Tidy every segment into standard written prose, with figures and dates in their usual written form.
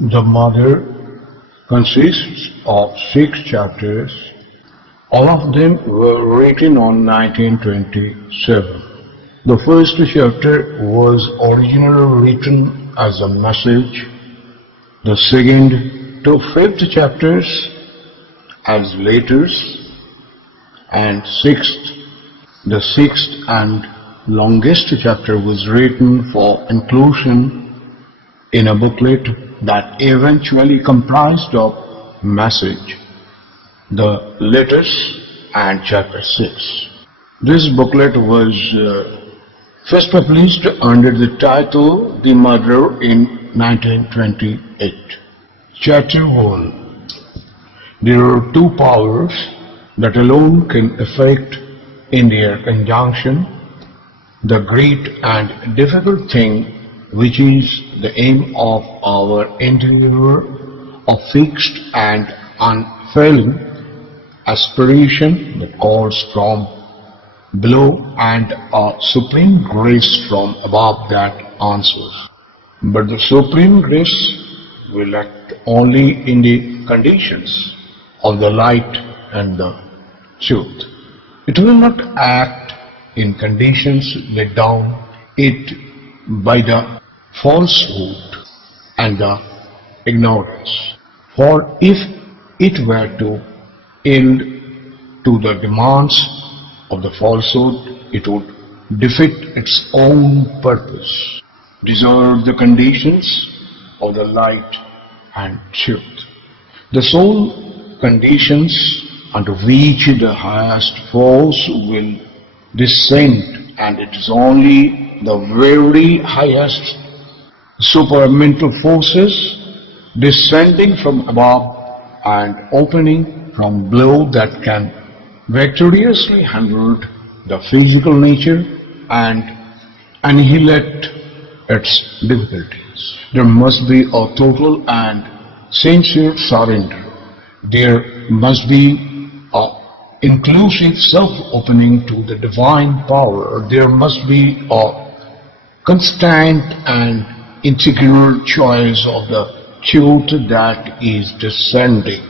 The Mother consists of 6 chapters. All of them were written on 1927. The first chapter was originally written as a message, the second to 5th chapters as letters, and the sixth and longest chapter was written for inclusion in a booklet that eventually comprised of message, the letters, and chapter 6. This booklet was first published under the title The Mother in 1928. Chapter 1. There are 2 powers that alone can effect in their conjunction the great and difficult thing which is the aim of our endeavor of fixed and unfailing aspiration that calls from below and a supreme grace from above that answers. But the supreme grace will act only in the conditions of the light and the truth. It will not act in conditions laid down it by the falsehood and the ignorance. For if it were to yield to the demands of the falsehood, it would defeat its own purpose, deserve the conditions of the light and truth. The sole conditions under which the highest force will descend, and it is only the very highest supermental forces descending from above and opening from below that can victoriously handle the physical nature and annihilate its difficulties. There must be a total and sincere surrender. There must be a inclusive self-opening to the divine power. There must be a constant and integral choice of the truth that is descending,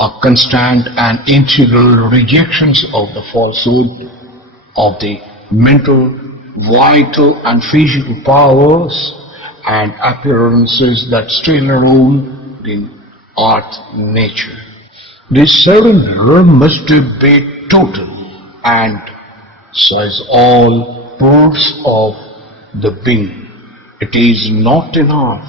a constant and integral rejections of the falsehood of the mental, vital and physical powers and appearances that still rule in earth nature. This surrender must be total, and says all parts of the being. It is not enough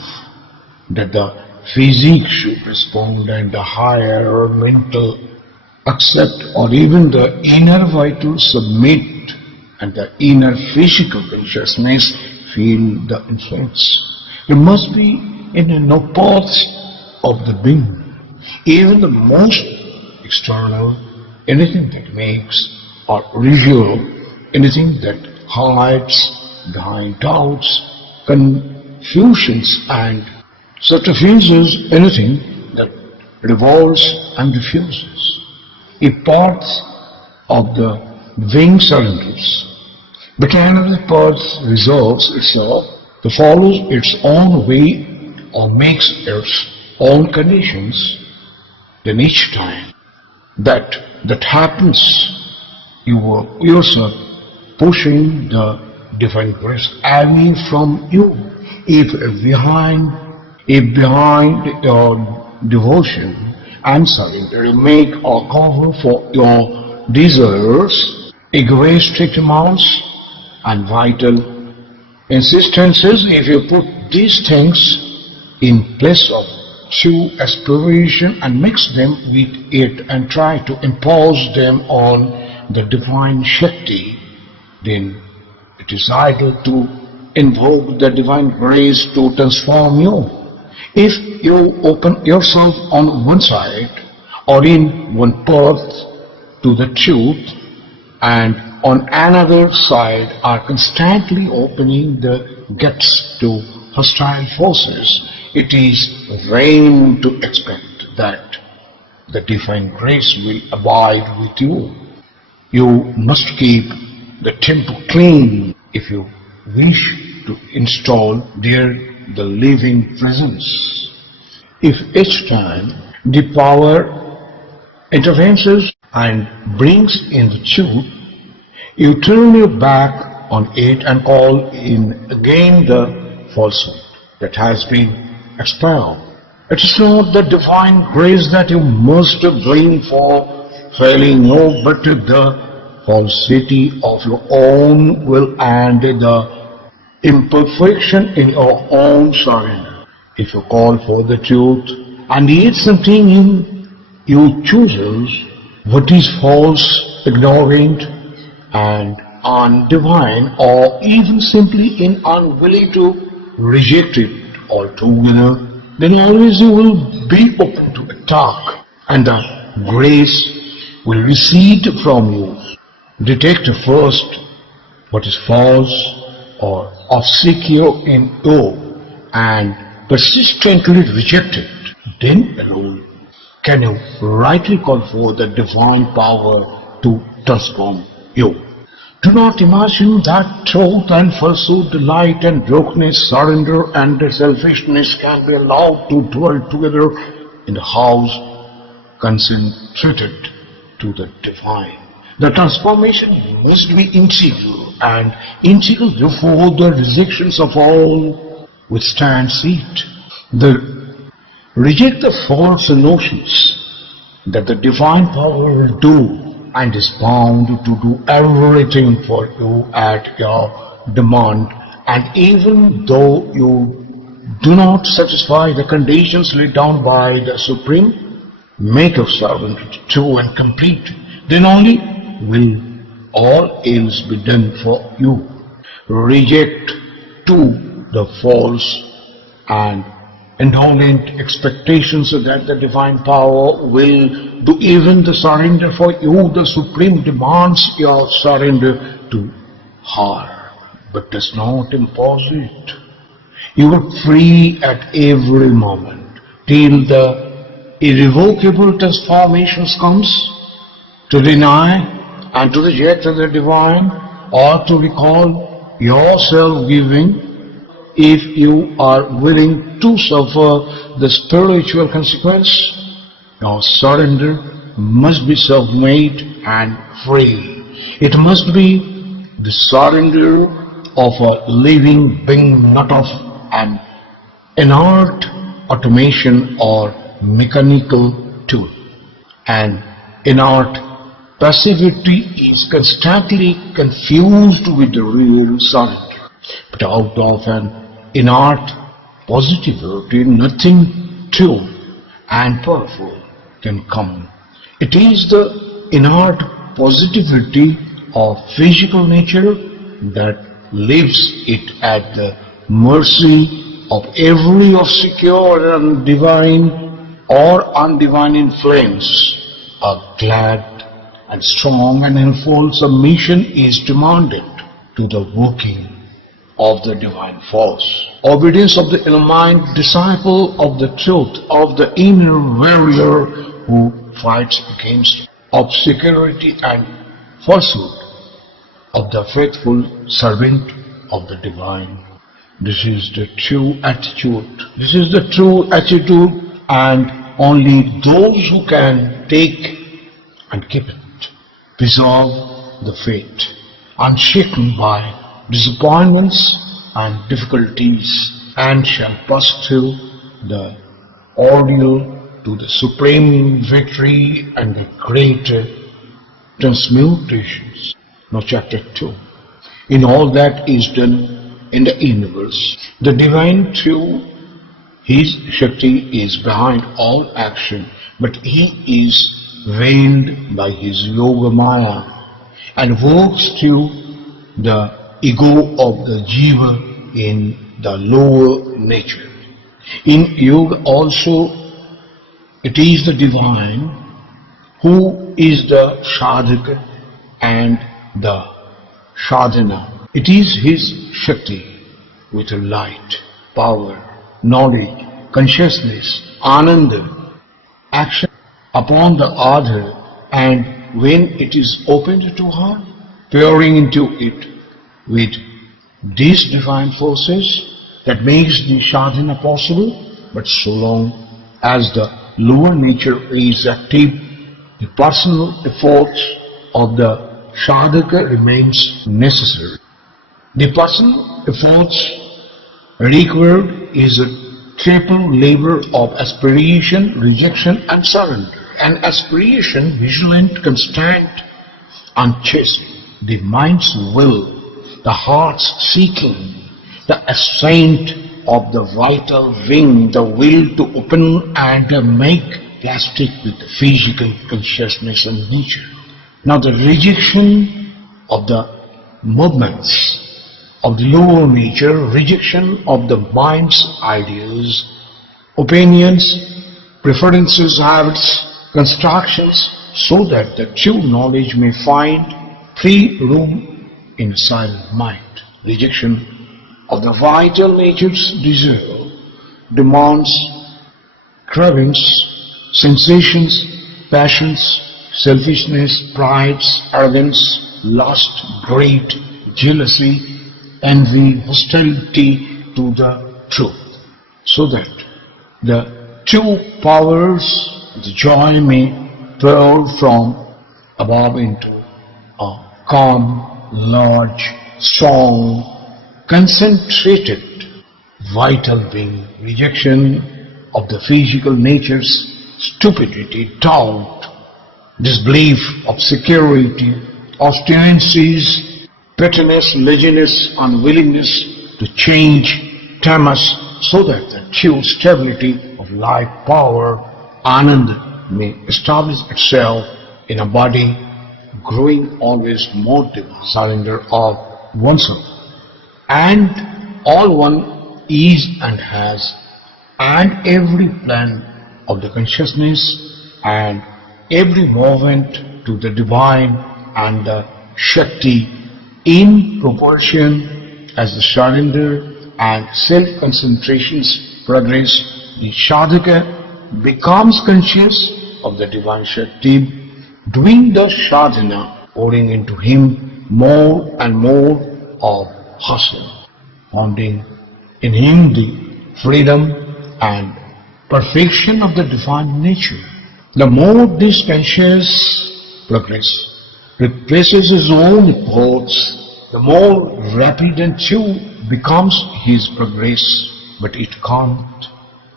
that the physique should respond and the higher mental accept, or even the inner vital submit and the inner physical consciousness feel the influence. There must be in no parts of the being, even the most external, anything that makes or reveal, anything that hides behind doubts, confusions and subterfuges, anything that revolves and refuses. If parts of the wing surrenders, but another part resolves itself to follow its own way or makes its own conditions, then each time that happens, you are yourself pushing the divine grace away from you. If behind your devotion and surrender you make a cover for your desires, egoistic demands and vital insistences, if you put these things in place of true aspiration and mix them with it and try to impose them on the divine Shakti, then it is idle to invoke the divine grace to transform you. If you open yourself on one side or in one path to the truth and on another side are constantly opening the gates to hostile forces, it is vain to expect that the divine grace will abide with you. You must keep the temple clean if you wish to install there the living presence. If each time the power intervenes and brings in the truth, you turn your back on it and call in again the falsehood that has been expelled. It is not the divine grace that you must blame for failing, no, but the falsity of your own will and the imperfection in your own surrender. If you call for the truth and yet something in you chooses what is false, ignorant, and undivine, or even simply unwilling to reject it altogether, then always you will be open to attack, and the grace will recede from you. Detect first what is false or obscure in you, and persistently reject it. Then alone can you rightly call for the divine power to transform you. Do not imagine that truth and falsehood, delight and brokenness, surrender and selfishness can be allowed to dwell together in a house concentrated to the divine. The transformation must be integral, and integral therefore the rejections of all withstands it. Reject the false notions that the divine power will do and is bound to do everything for you at your demand, and even though you do not satisfy the conditions laid down by the Supreme, make your servant true and complete, then only will all else be done for you. Reject too the false and indolent expectations that the divine power will do even the surrender for you. The Supreme demands your surrender to her, but does not impose it. You are free at every moment till the irrevocable transformations comes. To deny and to reject the divine, or to recall yourself giving, if you are willing to suffer the spiritual consequence, your surrender must be self-made and free. It must be the surrender of a living being, not of an inert automation or mechanical tool. An inert passivity is constantly confused with the real surrender. But out of an inert positivity, nothing true and powerful can come. It is the inert positivity of physical nature that leaves it at the mercy of every obscure and divine or undivine influence. A glad and strong and in full submission is demanded to the working of the divine force. Obedience of the inner mind, disciple of the truth, of the inner warrior who fights against obscurity and falsehood, of the faithful servant of the divine. This is the true attitude. This is the true attitude, and only those who can take and keep it preserve the faith, unshaken by disappointments and difficulties, and shall pass through the ordeal to the supreme victory and the great transmutations. Now chapter 2. In all that is done in the universe, the divine through his Shakti is behind all action, but he is veiled by his Yoga Maya and works through the ego of the Jiva in the lower nature. In Yoga also, it is the divine who is the sadhaka and the sadhana. It is his Shakti with light, power, knowledge, consciousness, ananda, action upon the other, and when it is opened to her, pouring into it with these divine forces, that makes the sadhana possible. But so long as the lower nature is active, the personal efforts of the sadhaka remains necessary. The personal efforts required is a triple labor of aspiration, rejection and surrender. An aspiration vigilant, constant, unchastened. The mind's will, the heart's seeking, the ascent of the vital wing, the will to open and make plastic with the physical consciousness and nature. Now the rejection of the movements of the lower nature, rejection of the mind's ideas, opinions, preferences, habits, constructions, so that the true knowledge may find free room in a silent mind. Rejection of the vital nature's desire, demands, cravings, sensations, passions, selfishness, pride, arrogance, lust, greed, jealousy, envy, hostility to the truth, so that the two powers, the joy may pour from above into a calm, large, strong, concentrated, vital being. Rejection of the physical nature's stupidity, doubt, disbelief, obscurity, obstinacies, pettiness, laziness, unwillingness to change, tamas, so that the true stability of life power, anand, may establish itself in a body, growing always more deep, surrender of oneself. And all one is and has, and every plan of the consciousness and every movement to the divine and the Shakti in proportion as the surrender and self-concentration's progress, the sadhaka becomes conscious of the divine Shakti, doing the sadhana, pouring into him more and more of hustle, finding in him the freedom and perfection of the divine nature. The more this conscious progress replaces his own thoughts, the more rapid and true becomes his progress, but it can't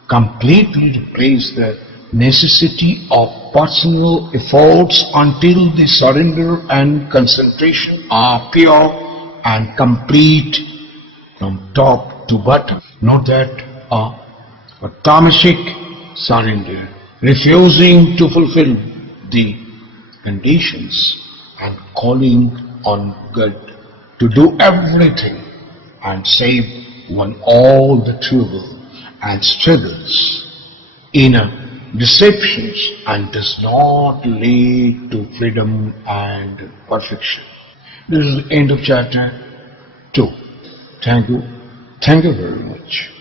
completely replace the necessity of personal efforts until the surrender and concentration are pure and complete from top to bottom. Note that a tamasic surrender, refusing to fulfill the conditions and calling on God to do everything and save one all the trouble and struggles in deceptions, and does not lead to freedom and perfection. This is the end of chapter 2. Thank you very much.